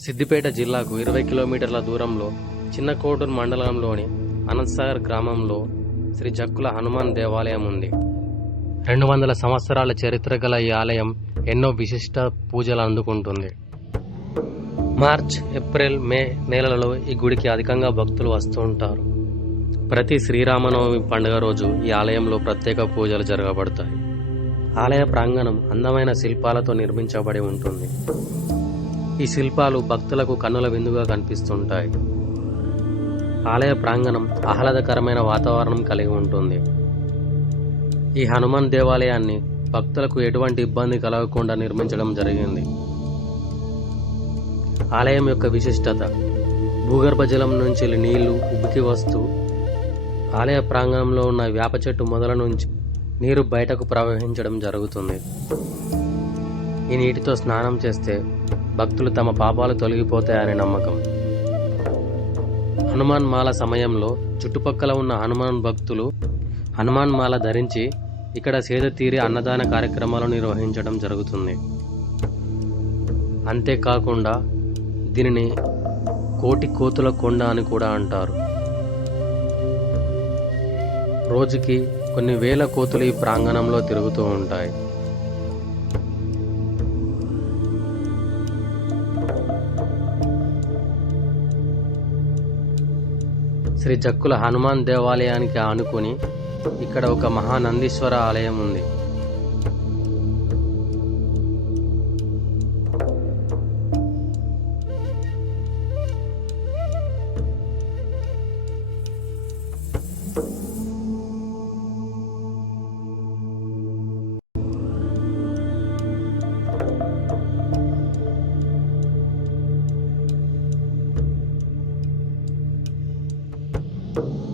సిద్దిపేట జిల్లాకు ఇరవై కిలోమీటర్ల దూరంలో చిన్నకోటూరు మండలంలోని అనంతసాగర్ గ్రామంలో శ్రీ జక్కుల హనుమాన్ దేవాలయం ఉంది. రెండు వందల సంవత్సరాల చరిత్ర గల ఈ ఆలయం ఎన్నో విశిష్ట పూజలు అందుకుంటుంది. మార్చ్ ఏప్రిల్ మే నెలలలో ఈ గుడికి అధికంగా భక్తులు వస్తూ ఉంటారు. ప్రతి శ్రీరామనవమి పండుగ రోజు ఈ ఆలయంలో ప్రత్యేక పూజలు జరగబడతాయి. ఆలయ ప్రాంగణం అందమైన శిల్పాలతో నిర్మించబడి ఉంటుంది. ఈ శిల్పాలు భక్తులకు కన్నుల విందుగా కనిపిస్తుంటాయి. ఆలయ ప్రాంగణం ఆహ్లాదకరమైన వాతావరణం కలిగి ఉంటుంది. ఈ హనుమాన్ దేవాలయాన్ని భక్తులకు ఎటువంటి ఇబ్బంది కలగకుండా నిర్మించడం జరిగింది. ఆలయం యొక్క విశిష్టత భూగర్భ జలం నుంచి నీళ్ళు ఉబ్బికి వస్తూ ఆలయ ప్రాంగణంలో ఉన్న వేప చెట్టు మొదల నుంచి నీరు బయటకు ప్రవహించడం జరుగుతుంది. ఈ నీటితో స్నానం చేస్తే భక్తులు తమ పాపాలు తొలగిపోతాయనే నమ్మకం. హనుమాన్ మాల సమయంలో చుట్టుపక్కల ఉన్న హనుమాన్ భక్తులు హనుమాన్ మాల ధరించి ఇక్కడ సేద తీరి అన్నదాన కార్యక్రమాలు నిర్వహించడం జరుగుతుంది. అంతేకాకుండా దీనిని కోటి కోతుల కొండ అని కూడా అంటారు. రోజుకి కొన్ని వేల కోతులు ఈ ప్రాంగణంలో తిరుగుతూ ఉంటాయి. శ్రీ జక్కుల హనుమాన్ దేవాలయానికి ఆనుకుని ఇక్కడ ఒక మహానందీశ్వర ఆలయం ఉంది. thank you you.